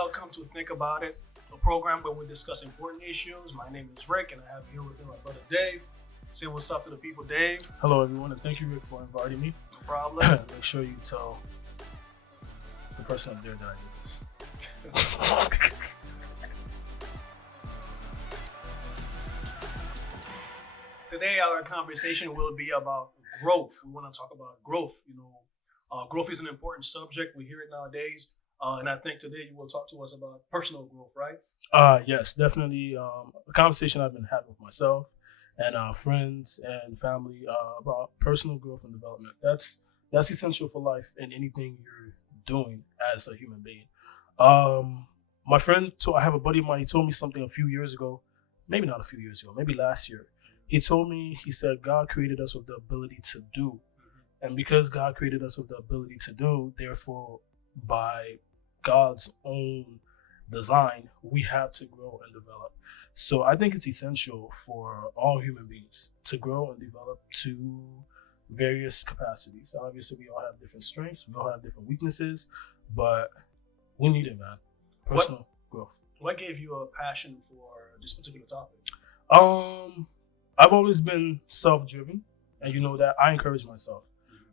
welcome to Think About It, a program where we discuss important issues. My name is Rick, and I have here with me my brother Dave. Say what's up to the people, Dave. Hello, everyone, and thank you, Rick, for inviting me. No problem. Make sure you tell the person up there that I did this. Today, our conversation will be about growth. We want to talk about growth. Growth is an important subject. We hear it nowadays. And I think today you will talk to us about personal growth, right? Yes, definitely. A conversation I've been having with myself and friends and family about personal growth and development. That's essential for life and anything you're doing as a human being. My friend, I have a buddy of mine. He told me something a few years ago, maybe not a few years ago, maybe last year. He told me, he said, God created us with the ability to do. And because God created us with the ability to do, therefore, by God's own design, we have to grow and develop. So I think it's essential for all human beings to grow and develop to various capacities. Obviously, we all have different strengths, we all have different weaknesses, but we need it, man. Personal growth. What gave you a passion for this particular topic? I've always been self-driven, and you know that I encourage myself.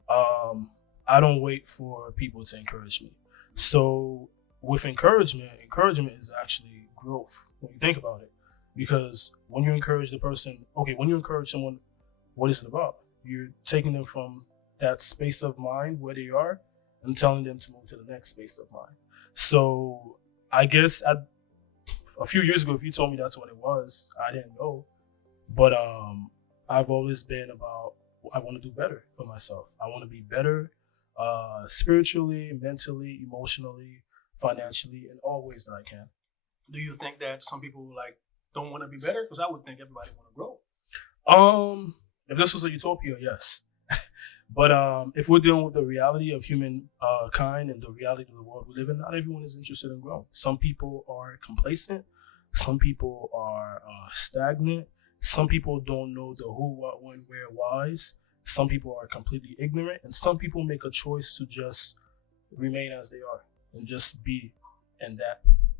I don't wait for people to encourage me. So with encouragement is actually growth when you think about it. Because when you encourage when you encourage someone, what is it about? You're taking them from that space of mind where they are and telling them to move to the next space of mind. So I guess a few years ago, if you told me that's what it was, I didn't know. But I've always been about, I want to do better for myself. I want to be better spiritually, mentally, emotionally, financially, in all ways that I can. Do you think that some people don't want to be better? Because I would think everybody want to grow. If this was a utopia, yes. But if we're dealing with the reality of human kind and the reality of the world we live in, not everyone is interested in growing. Some people are complacent. Some people are stagnant. Some people don't know the who, what, when, where, whys. Some people are completely ignorant. And some people make a choice to just remain as they are and just be in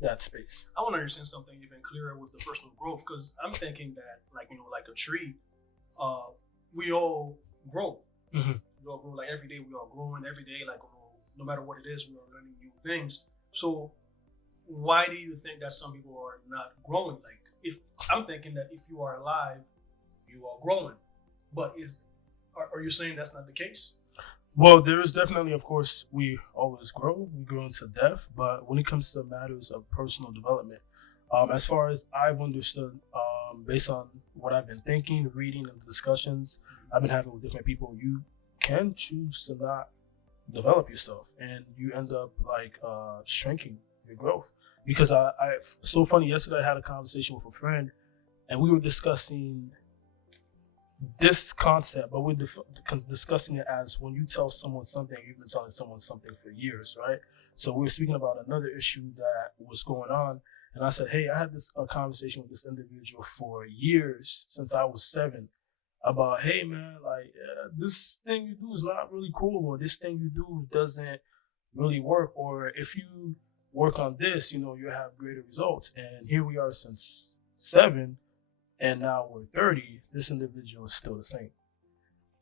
that space. I want to understand something even clearer with the personal growth, because I'm thinking that, like a tree, we all grow. Mm-hmm. We all grow, every day we are growing. Every day, no matter what it is, we are learning new things. So why do you think that some people are not growing? If I'm thinking that if you are alive, you are growing. But are you saying that's not the case? Well, there is definitely, of course, we always grow. We grow into depth. But when it comes to matters of personal development, as far as I've understood, based on what I've been thinking, reading, and the discussions I've been having with different people, you can choose to not develop yourself, and you end up shrinking your growth. Because so funny, yesterday I had a conversation with a friend, and we were discussing this concept, but we're discussing it as when you tell someone something, you've been telling someone something for years, right? So we were speaking about another issue that was going on, and I said, hey, I had a conversation with this individual for years, since I was 7, about, hey, man, this thing you do is not really cool, or this thing you do doesn't really work, or if you work on this, you'll have greater results. And here we are since 7, and now we're 30. This individual is still the same.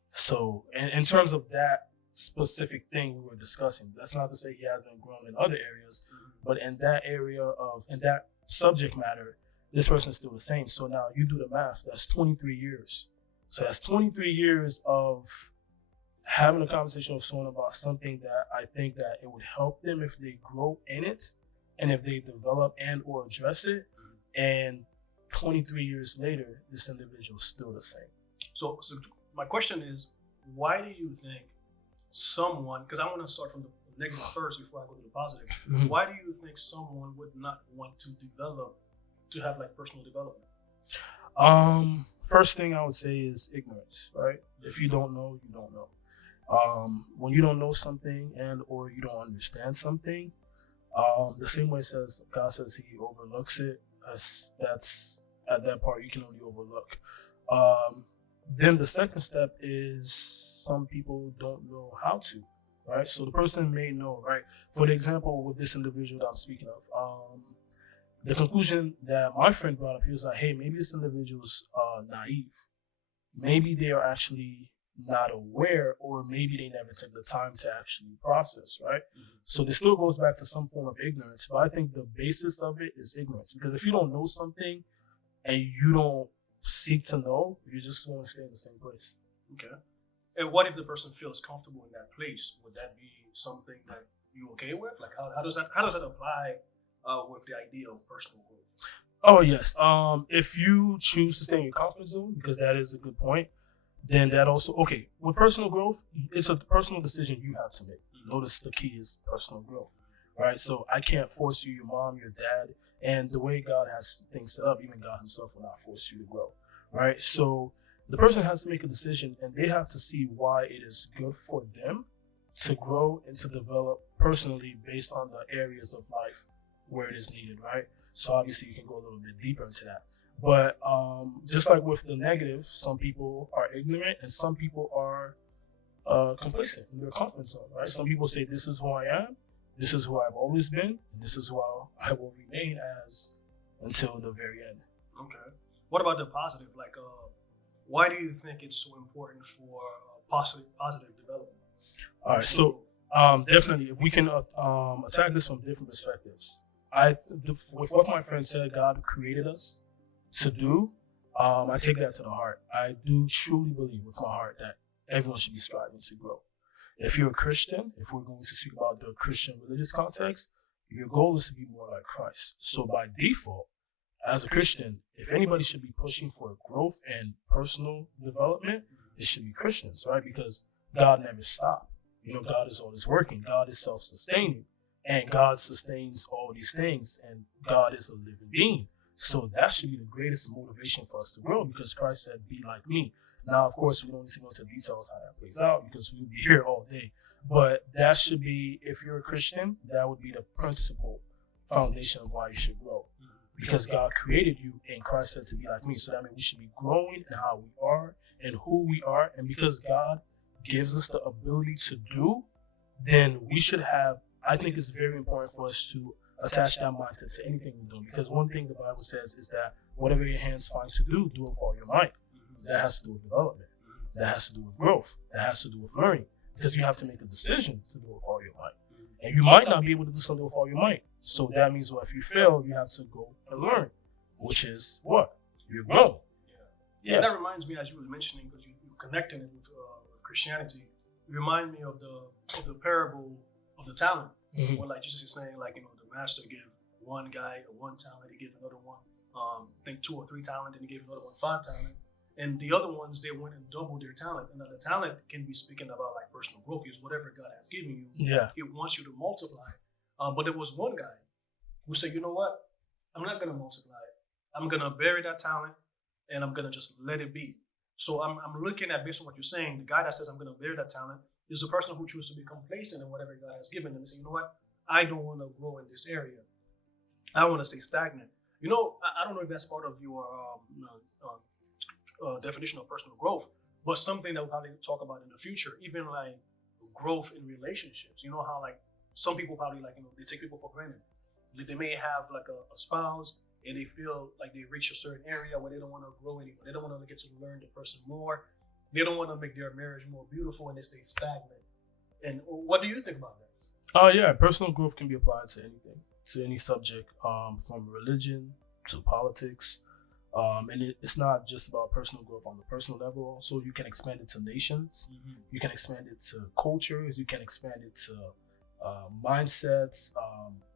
So, in terms of that specific thing we were discussing, that's not to say he hasn't grown in other areas, but in that subject matter, this person's still the same. So now you do the math. That's 23 years. So that's 23 years of having a conversation with someone about something that I think that it would help them if they grow in it and if they develop and or address it. And 23 years later, this individual is still the same. So my question is, why do you think someone, because I want to start from the negative first before I go to the positive, why do you think someone would not want to have personal development? First thing I would say is ignorance, right? If you don't know, you don't know. When you don't know something and or you don't understand something, the same way God says he overlooks it, that's at that part you can only overlook. Then the second step is some people don't know how to, right? So the person may know, right? For the example with this individual that I'm speaking of, the conclusion that my friend brought up, he was like, hey, maybe this individual's naive. Maybe they are actually not aware, or maybe they never took the time to actually process, right? So this still goes back to some form of ignorance, but I think the basis of it is ignorance. Because if you don't know something and you don't seek to know, you're just going to stay in the same place. Okay. And what if the person feels comfortable in that place? Would that be something that you okay with? Like how does that apply with the idea of personal growth? Oh yes. If you choose to stay in your comfort zone, because that is a good point, then that also okay. With personal growth, it's a personal decision you have to make. Notice the key is personal growth, right? So I can't force you, your mom, your dad, and the way God has things set up, even God Himself will not force you to grow, right? So the person has to make a decision, and they have to see why it is good for them to grow and to develop personally based on the areas of life where it is needed, right? So obviously you can go a little bit deeper into that. But just like with the negative, some people are ignorant and some people are complacent in their comfort zone, right? Some people say, this is who I am, this is who I've always been, and this is who I will remain as until the very end. Okay. What about the positive? Like, why do you think it's so important for positive development? All right, so definitely, if we can attack this from different perspectives. With what my friend said, God created us to do. I take that to the heart. I do truly believe with my heart that everyone should be striving to grow. If you're a Christian, if we're going to speak about the Christian religious context, your goal is to be more like Christ. So by default, as a Christian, if anybody should be pushing for growth and personal development, it should be Christians, right? Because God never stopped. God is always working. God is self-sustaining. And God sustains all these things. And God is a living being. So that should be the greatest motivation for us to grow, because Christ said, be like me. Now, of course, we don't need to go into details how that plays out, because we'll be here all day. But that should be, if you're a Christian, that would be the principal foundation of why you should grow. Because God created you and Christ said to be like me. So that means we should be growing in how we are and who we are. And because God gives us the ability to do, then we should have, I think it's very important for us to attach that mindset to anything we do. Because one thing the Bible says is that whatever your hands find to do it for your might. That has to do with development. That has to do with growth. That has to do with learning. Because you have to make a decision to do it for all your might. And you might not be able to do something with all your might. So that means, well, if you fail, you have to go and learn. Which is what? You're growing. Yeah. And that reminds me, as you were mentioning, because you're connecting it with Christianity, it reminds me of the parable of the talent. Mm-hmm. Where like Jesus is saying, like, the master gave one guy one talent, he gave another one, I think 2 or 3 talent, and he gave another one 5 talent. And the other ones, they went and doubled their talent. And the talent can be speaking about like personal growth. Is whatever God has given you. Yeah. It wants you to multiply. But there was one guy who said, you know what? I'm not going to multiply it. I'm going to bury that talent and I'm going to just let it be. So I'm looking at, based on what you're saying, the guy that says I'm going to bury that talent is the person who chooses to be complacent in whatever God has given them and say, you know what? I don't want to grow in this area. I want to stay stagnant. I don't know if that's part of your definition of personal growth, but something that we'll probably talk about in the future, even like growth in relationships. You know how like some people probably like, they take people for granted. They may have like a spouse and they feel like they reach a certain area where they don't want to grow anymore. They don't want to get to learn the person more. They don't want to make their marriage more beautiful and they stay stagnant. And what do you think about that? Oh yeah, personal growth can be applied to anything, to any subject, from religion to politics. And it's not just about personal growth on the personal level. Also, you can expand it to nations. Mm-hmm. You can expand it to cultures. You can expand it to mindsets,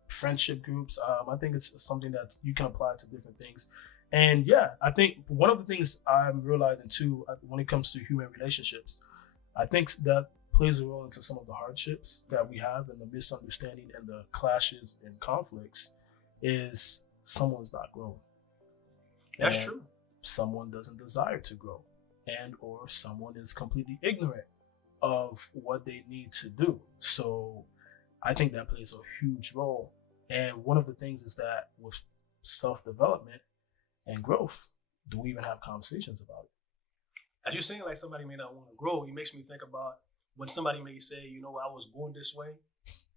friendship groups. I think it's something that you can apply to different things. And yeah, I think one of the things I'm realizing too, when it comes to human relationships, I think that plays a role into some of the hardships that we have and the misunderstanding and the clashes and conflicts is someone's not growing. That's true. Someone doesn't desire to grow, and or someone is completely ignorant of what they need to do. So I think that plays a huge role. And one of the things is that with self-development and growth, do we even have conversations about it? As you're saying, like somebody may not want to grow, it makes me think about when somebody may say, you know, I was born this way.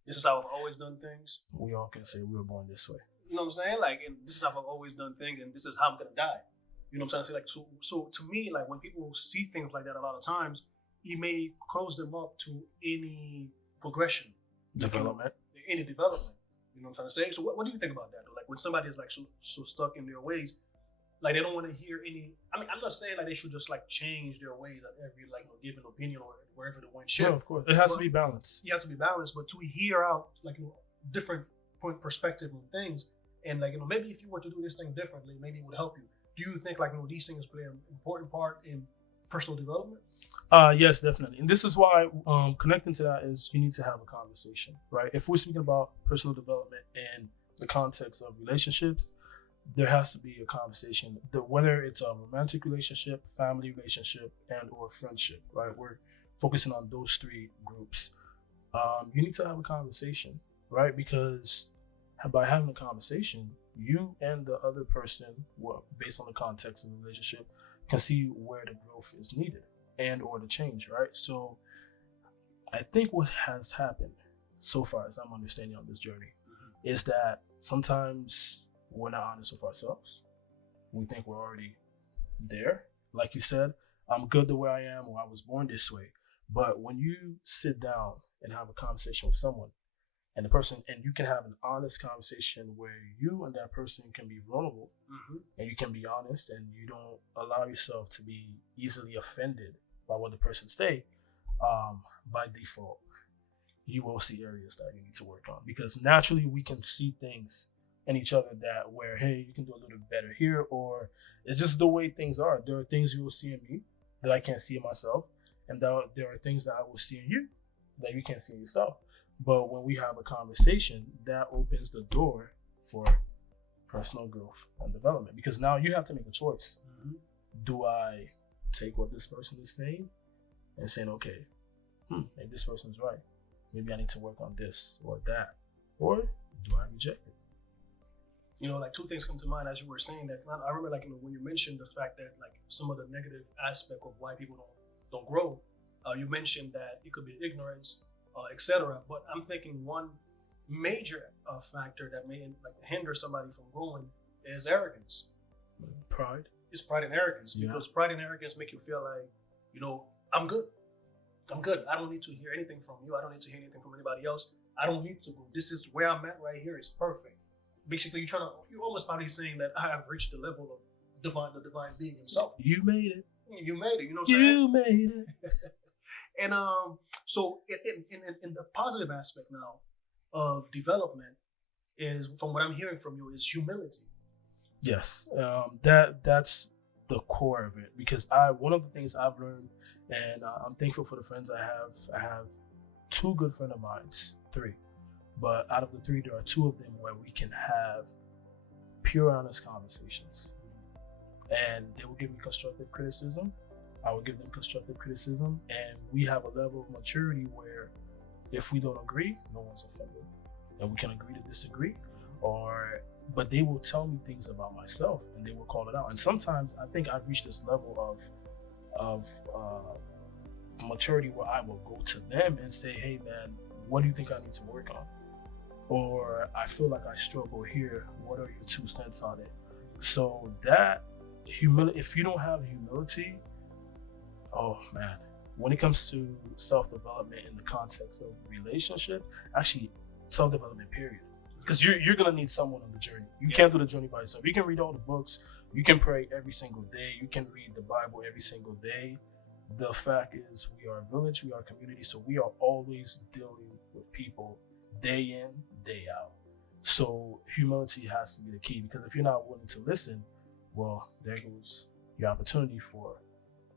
This is how I've always done things. We all can say we were born this way. You know what I'm saying? Like, and this is how I've always done things, and this is how I'm gonna die. You know what I'm trying to say? Like, so to me, like when people see things like that, a lot of times, it may close them up to any progression, Development. any development. You know what I'm trying to say? So, what do you think about that? Though? Like when somebody is like so stuck in their ways, like they don't want to hear any. I mean, I'm not saying like they should just like change their ways at every like given opinion or wherever the wind shift. No, of course, it has to be balanced. You have to be balanced, but to hear out like different point perspective on things, and like maybe if you were to do this thing differently, maybe it would help you. Do you think like these things play an important part in personal development? Yes, definitely. And this is why connecting to that is you need to have a conversation, right? If we're speaking about personal development in the context of relationships, there has to be a conversation, whether it's a romantic relationship, family relationship, and or friendship, right? We're focusing on those three groups. You need to have a conversation, right? Because by having a conversation, you and the other person, well, based on the context of the relationship, can see where the growth is needed and or the change, right? So I think what has happened so far, as I'm understanding on this journey, is that sometimes we're not honest with ourselves. We think we're already there. Like you said, I'm good the way I am, or I was born this way. But when you sit down and have a conversation with someone, and the person, and you can have an honest conversation where you and that person can be vulnerable, and you can be honest, and you don't allow yourself to be easily offended by what the person say, by default, you will see areas that you need to work on, because naturally we can see things in each other that where, hey, you can do a little better here, or it's just the way things are. There are things you will see in me that I can't see in myself, and there are things that I will see in you that you can't see in yourself. But when we have a conversation, that opens the door for personal growth and development, because now you have to make a choice. Do I take what this person is saying and saying, okay, maybe this person's right. Maybe I need to work on this or that, or do I reject it? You know, like two things come to mind as you were saying that. I remember, like, when you mentioned the fact that, like, some of the negative aspect of why people don't grow. You mentioned that it could be ignorance, etc. But I'm thinking one major factor that may like hinder somebody from growing is arrogance. Pride. It's pride and arrogance, because pride and arrogance make you feel like, you know, I'm good. I don't need to hear anything from you. I don't need to hear anything from anybody else. I don't need to go. This is where I'm at right here. It's perfect. Basically, you're almost probably saying that I have reached the level of the divine being himself. You made it. You made it. You know what I'm saying? You made it. And so in the positive aspect now of development is, from what I'm hearing from you, is humility. Yes, that's the core of it, because one of the things I've learned, and I'm thankful for the friends I have. I have two good friends of mine, three, but out of the three, there are two of them where we can have pure, honest conversations, and they will give me constructive criticism. I will give them constructive criticism, and we have a level of maturity where if we don't agree, no one's offended, and we can agree to disagree, but they will tell me things about myself, and they will call it out. And sometimes I think I've reached this level of maturity where I will go to them and say, hey man, what do you think I need to work on? Or I feel like I struggle here. What are your 2 cents on it? So that humility, if you don't have humility, oh man, when it comes to self-development in the context of relationship, actually self-development period, because you're gonna need someone on the journey. You can't do the journey by yourself. You can read all the books, you can pray every single day, you can read the Bible every single day. The fact is, we are a village, we are a community, so we are always dealing with people day in, day out. So humility has to be the key, because if you're not willing to listen, well, there goes your opportunity for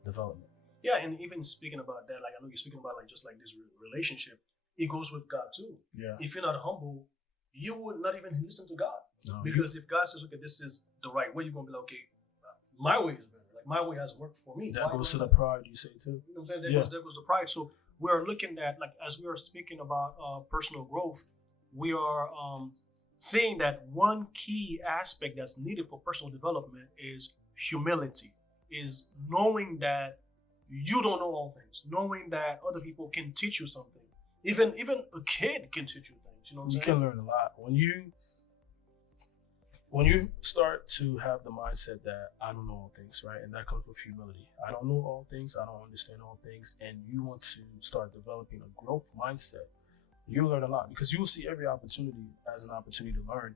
development. Yeah, and even speaking about that, like I know you're speaking about like just like this relationship, it goes with God too. Yeah. If you're not humble, you would not even listen to God. No, because if God says, okay, this is the right way, you're gonna be like, okay, my way is better. Like my way has worked for me. That goes to the pride you say too. You know what I'm saying? There goes the pride. So we're looking at, like, as we are speaking about personal growth, we are seeing that one key aspect that's needed for personal development is humility, is knowing that you don't know all things. Knowing that other people can teach you something. Even a kid can teach you things. You know what I'm You saying? can learn a lot when you start to have the mindset that I don't know all things, right? And that comes with humility. I don't know all things, I don't understand all things, and you want to start developing a growth mindset, you'll learn a lot because you will see every opportunity as an opportunity to learn.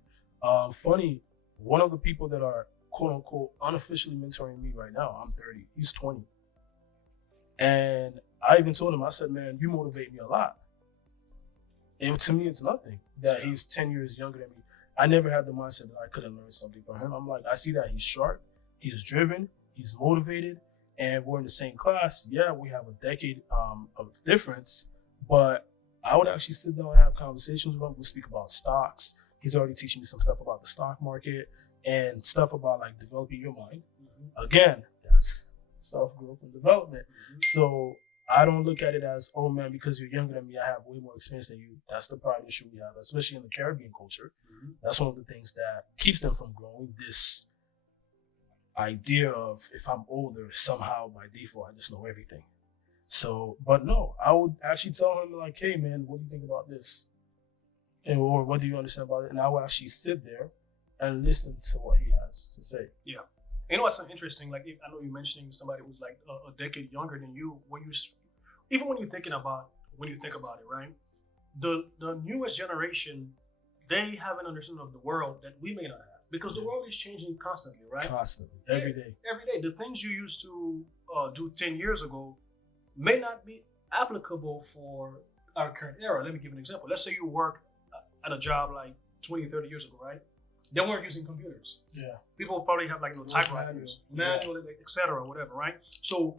Funny, one of the people that are quote unquote unofficially mentoring me right now, I'm 30, he's 20. And I even told him, I said, man, you motivate me a lot. And to me, it's nothing that he's 10 years younger than me. I never had the mindset that I couldn't learn something from him. I'm like, I see that he's sharp, he's driven, he's motivated, and we're in the same class. Yeah, we have a decade of difference, but I would actually sit down and have conversations with him. We speak about stocks. He's already teaching me some stuff about the stock market and stuff about like developing your mind. Again, that's self-growth and development. So I don't look at it as, oh man, because you're younger than me, I have way more experience than you. That's the pride issue we have, especially in the Caribbean culture. That's one of the things that keeps them from growing. This idea of if I'm older, somehow by default, I just know everything. So, but no, I would actually tell him like, hey man, what do you think about this? And, or what do you understand about it? And I would actually sit there and listen to what he has to say. Yeah. You know what's so interesting? Like, I know you're mentioning somebody who's like a decade younger than you. Even when you think about it, right? The newest generation, they have an understanding of the world that we may not have because the world is changing constantly, right? Constantly, every day. Every day, the things you used to do 10 years ago may not be applicable for our current era. Let me give an example. Let's say you work at a job like 20, 30 years ago, right? They weren't using computers. Yeah. People probably have like typewriters, manual, etc., whatever, right? So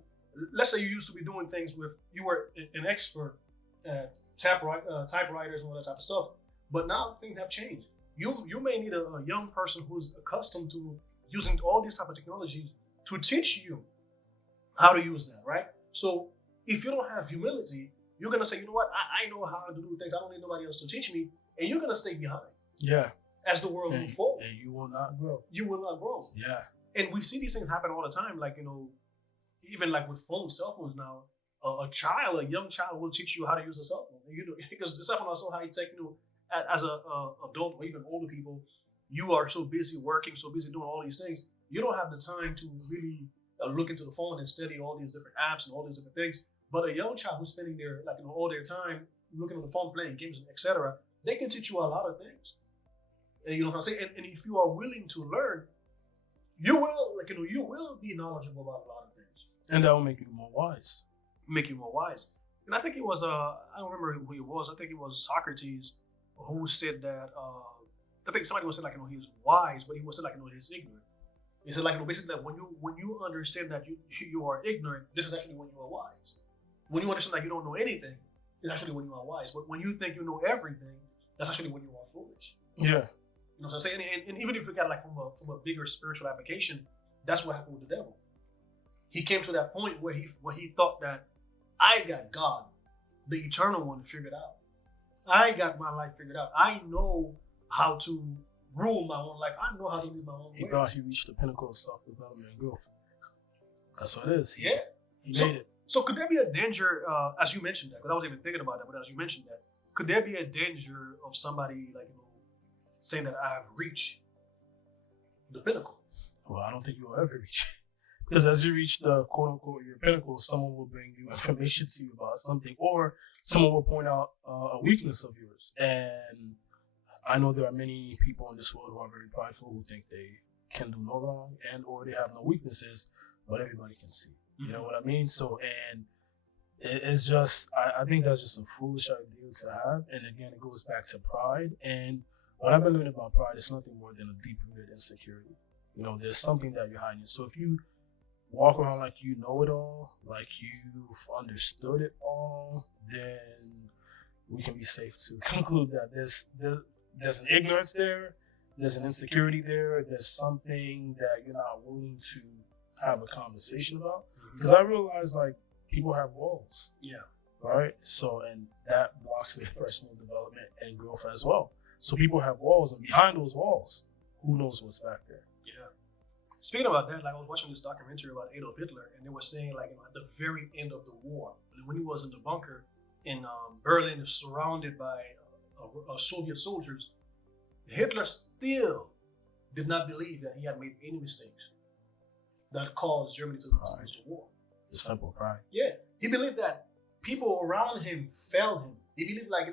let's say you used to be doing things you were an expert at typewriters and all that type of stuff, but now things have changed. You may need a young person who's accustomed to using all these type of technologies to teach you how to use that, right? So if you don't have humility, you're gonna say, you know what, I know how to do things. I don't need nobody else to teach me, and you're gonna stay behind. Yeah. As the world moves forward. And you will not grow. You will not grow. Yeah. And we see these things happen all the time. Like, even like with cell phones now, a young child will teach you how to use a cell phone. Because the cell phone is so high tech, as a adult or even older people, you are so busy working, so busy doing all these things. You don't have the time to really look into the phone and study all these different apps and all these different things. But a young child who's spending all their time looking on the phone, playing games, etc., they can teach you a lot of things. And you know what I'm saying? And if you are willing to learn, you will be knowledgeable about a lot of things. And that will make you more wise. Make you more wise. And I think it was, I don't remember who it was. I think it was Socrates who said that, I think somebody was saying he's wise, but he was saying he's ignorant. He said basically that when you understand that you are ignorant, this is actually when you are wise. When you understand that you don't know anything, it's actually when you are wise. But when you think you know everything, that's actually when you are foolish. Yeah. You know what I'm saying? And even if you got from a bigger spiritual application, that's what happened with the devil. He came to that point where he thought that I got God, the eternal one, figured out. I got my life figured out. I know how to rule my own life. I know how to live my own He ways. thought he reached the pinnacle of self-development and growth. That's what it is. Yeah. He made it. So could there be a danger, as you mentioned that, because I wasn't even thinking about that, but as you mentioned that, could there be a danger of somebody saying that I have reached the pinnacle? Well, I don't think you'll ever reach it. Because as you reach the quote-unquote your pinnacle, someone will bring you information to you about something, or someone will point out a weakness of yours. And I know there are many people in this world who are very prideful, who think they can do no wrong and or they have no weaknesses, but everybody can see. You know what I mean? So, and it's just, I think that's just a foolish idea to have. And again, it goes back to pride. And what I've been learning about pride is nothing more than a deep-rooted insecurity. There's something that you're hiding. So if you walk around like you know it all, like you've understood it all, then we can be safe to conclude that there's an ignorance there, there's an insecurity there, there's something that you're not willing to have a conversation about. Because I realize people have walls. Yeah. Right? So, and that blocks their personal development and growth as well. So people have walls, and behind those walls, who knows what's back there? Yeah. Speaking about that, like I was watching this documentary about Adolf Hitler, and they were saying like at the very end of the war, when he was in the bunker in Berlin, surrounded by Soviet soldiers, Hitler still did not believe that he had made any mistakes that caused Germany to lose the war. The simple pride. Yeah, he believed that people around him failed him. He believed like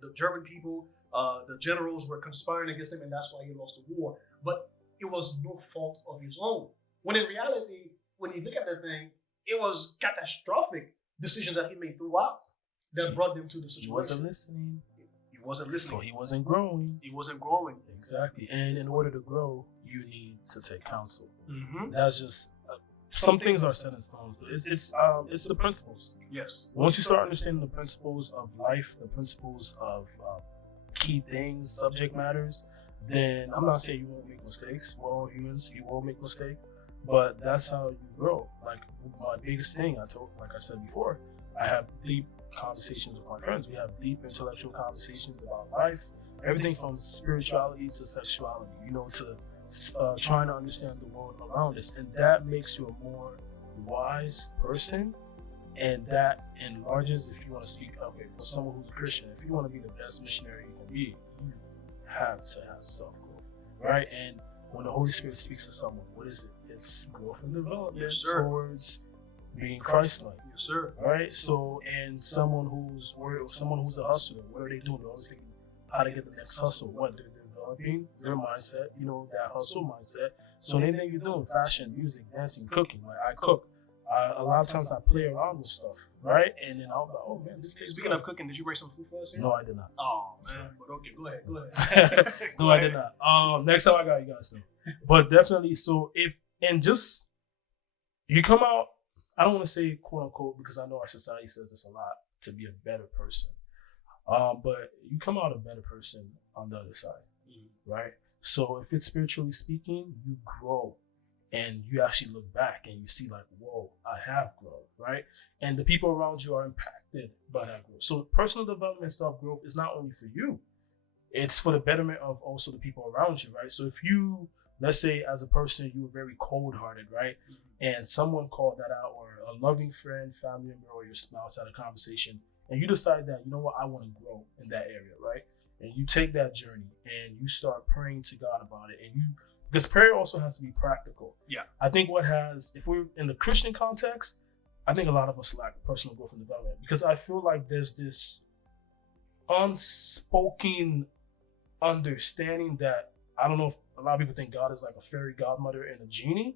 the German people, the generals were conspiring against him, and that's why he lost the war. But it was no fault of his own. When in reality, when you look at the thing, it was catastrophic decisions that he made throughout that brought them to the situation. He wasn't listening. He wasn't listening. So he wasn't growing. He wasn't growing. Exactly. And in order to grow, you need to take counsel. Mm-hmm. That's just some things are set in stone. It's the principles. Yes. Once you start understanding the principles of life, the principles of key things, subject matters, then I'm not saying you won't make mistakes. We're all humans. You will make mistakes. But that's how you grow. Like my biggest thing, like I said before, I have deep conversations with my friends. We have deep intellectual conversations about life, everything from spirituality to sexuality, to trying to understand the world around us. And that makes you a more wise person. And that enlarges, if you want to speak up, for someone who's a Christian, if you want to be the best missionary you can be, you have to have self-growth, right? And when the Holy Spirit speaks to someone, what is it? It's growth and development towards being Christ-like. Yes, sir. All right. So, and someone who's a hustler, what are they doing? They're always thinking how to get the next hustle. What they're developing their mindset, that hustle mindset. So anything you're doing, fashion, music, dancing, cooking. Like I cook. A lot of times I play around with stuff, right? And then I'll be like, oh man, this tastes Speaking of cooking, did you bring some food for us here? No, I did not. Oh man, but okay, go ahead. No, I did not. Next time I got you guys though. But definitely, so just you come out, I don't want to say quote unquote because I know our society says this a lot, to be a better person. But you come out a better person on the other side, right? So if it's spiritually speaking, you grow. And you actually look back and you see like, whoa, I have grown, right? And the people around you are impacted by that growth. So personal development, self-growth is not only for you, it's for the betterment of also the people around you, right? So if you, let's say as a person, you were very cold-hearted, right? And someone called that out, or a loving friend, family member, or your spouse had a conversation, and you decide that, you know what, I want to grow in that area, right? And you take that journey and you start praying to God about it, and because prayer also has to be practical. Yeah. I think if we're in the Christian context, I think a lot of us lack personal growth and development, because I feel like there's this unspoken understanding that, I don't know if a lot of people think God is like a fairy godmother and a genie,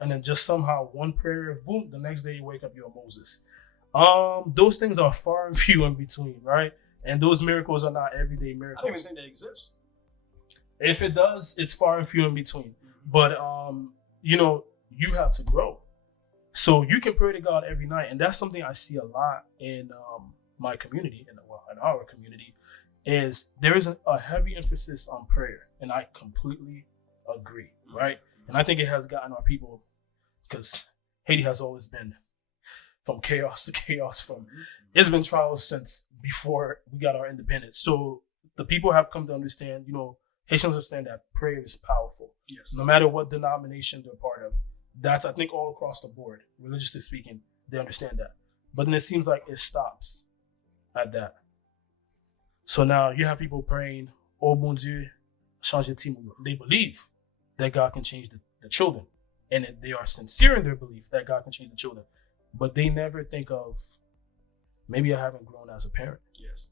and then just somehow one prayer, boom, the next day you wake up, you're Moses. Those things are far and few in between, right? And those miracles are not everyday miracles. I don't even think they exist. If it does, it's far and few in between. But, you have to grow. So you can pray to God every night. And that's something I see a lot in my community, in our community, is there is a heavy emphasis on prayer. And I completely agree, right? And I think it has gotten our people, because Haiti has always been from chaos to chaos. It's been trials since before we got our independence. So the people have come to understand, Haitians understand that prayer is powerful. Yes. No matter what denomination they're part of. That's, I think, all across the board, religiously speaking, they understand that. But then it seems like it stops at that. So now you have people praying, oh bon Dieu, change le monde. They believe that God can change the children. And they are sincere in their belief that God can change the children. But they never think of, maybe I haven't grown as a parent. Yes.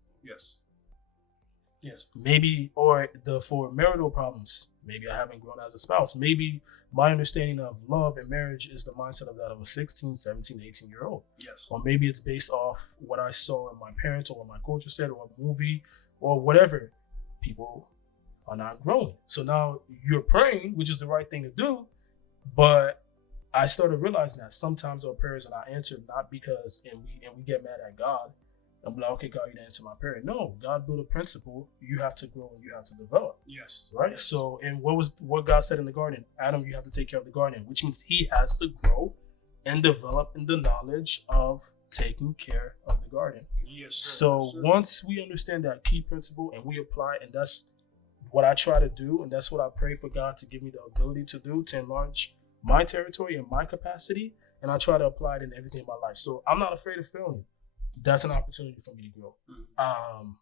Maybe, for marital problems, maybe I haven't grown as a spouse. Maybe my understanding of love and marriage is the mindset of that of a 16, 17, 18-year-old. Yes. Or maybe it's based off what I saw in my parents or what my culture said or a movie or whatever. People are not growing. So now you're praying, which is the right thing to do, but I started realizing that sometimes our prayers are not answered, not because, and we get mad at God, and be like, okay, God, you didn't answer my prayer. No, God built a principle. You have to grow and you have to develop. Yes. Right? Yes. So, and what God said in the garden? Adam, you have to take care of the garden, which means he has to grow and develop in the knowledge of taking care of the garden. Yes, sir. So once we understand that key principle and we apply, and that's what I try to do, and that's what I pray for God to give me the ability to do, to enlarge my territory and my capacity, and I try to apply it in everything in my life. So I'm not afraid of failing. That's an opportunity for me to grow. I'm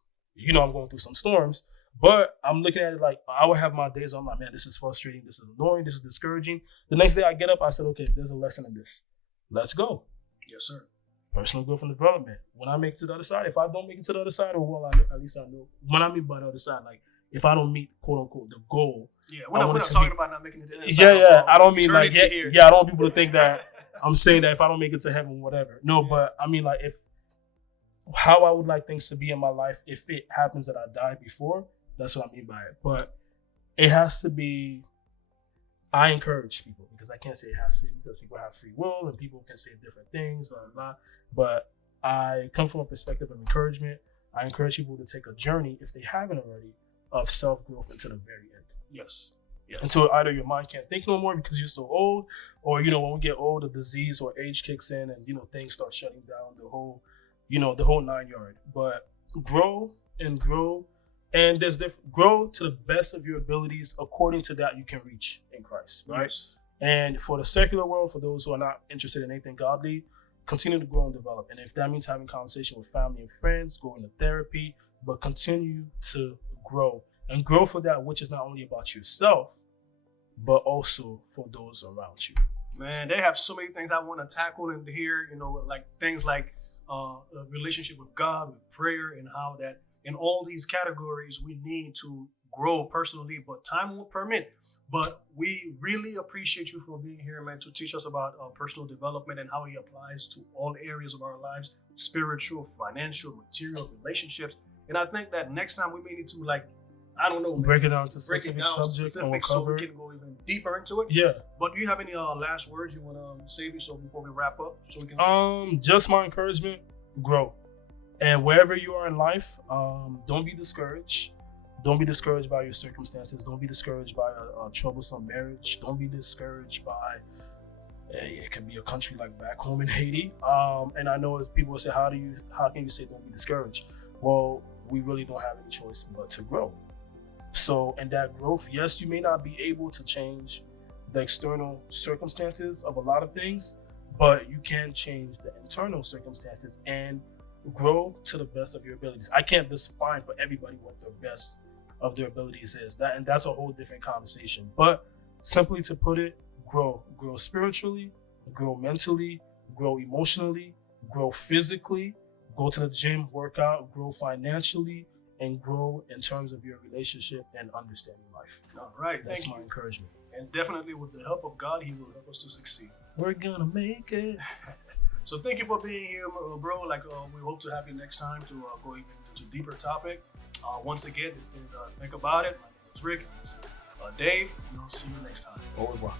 going through some storms, but I'm looking at it like I would have my days where I'm like, man, this is frustrating, this is annoying, this is discouraging. The next day I get up, I said, okay, there's a lesson in this. Let's go. Yes, sir. Personal growth and development. When I make it to the other side, if I don't make it to the other side, at least I know. When I mean by the other side, like if I don't meet quote unquote the goal. Yeah, we're not talking about not making it to the other side. Yeah. I don't mean like I don't want people to think that I'm saying that if I don't make it to heaven, whatever. No, but I mean like if how I would like things to be in my life, if it happens that I die before, that's what I mean by it. But it has to be. I encourage people because I can't say it has to be because people have free will and people can say different things, blah, blah, blah. But I come from a perspective of encouragement. I encourage people to take a journey, if they haven't already, of self-growth until the very end. Yes. Until either your mind can't think no more because you're so old, or, when we get old, a disease or age kicks in and, things start shutting down the whole 9 yard. But grow and grow. And there's grow to the best of your abilities according to that you can reach in Christ, right? Yes. And for the secular world, for those who are not interested in anything godly, continue to grow and develop. And if that means having conversation with family and friends, going to therapy, but continue to grow. And grow for that which is not only about yourself, but also for those around you. Man, they have so many things I want to tackle in here, like things like a relationship with God, with prayer, and how that in all these categories, we need to grow personally, but time won't permit. But we really appreciate you for being here, man, to teach us about personal development and how it applies to all areas of our lives, spiritual, financial, material, relationships. And I think that next time we may need to, break it down to specific subjects and we'll cover so we can go even deeper into it. Yeah. But do you have any last words you want to say before we wrap up? So we can. Just my encouragement: grow. And wherever you are in life, don't be discouraged. Don't be discouraged by your circumstances. Don't be discouraged by a troublesome marriage. Don't be discouraged by, it can be a country like back home in Haiti. And I know as people say, how can you say don't be discouraged? Well, we really don't have any choice but to grow. So in that growth, yes, you may not be able to change the external circumstances of a lot of things, but you can change the internal circumstances and grow to the best of your abilities. I can't define for everybody what the best of their abilities is. And that's a whole different conversation. But simply to put it, grow spiritually, grow mentally, grow emotionally, grow physically, go to the gym, work out, grow financially, and grow in terms of your relationship and understanding life. All right, that's my encouragement. And definitely with the help of God, He will help us to succeed. We're gonna make it. So thank you for being here, bro. We hope to have you next time to go even into deeper topic. Once again, this is Think About It. My name is Rick. This is Dave. We'll see you next time. Au revoir.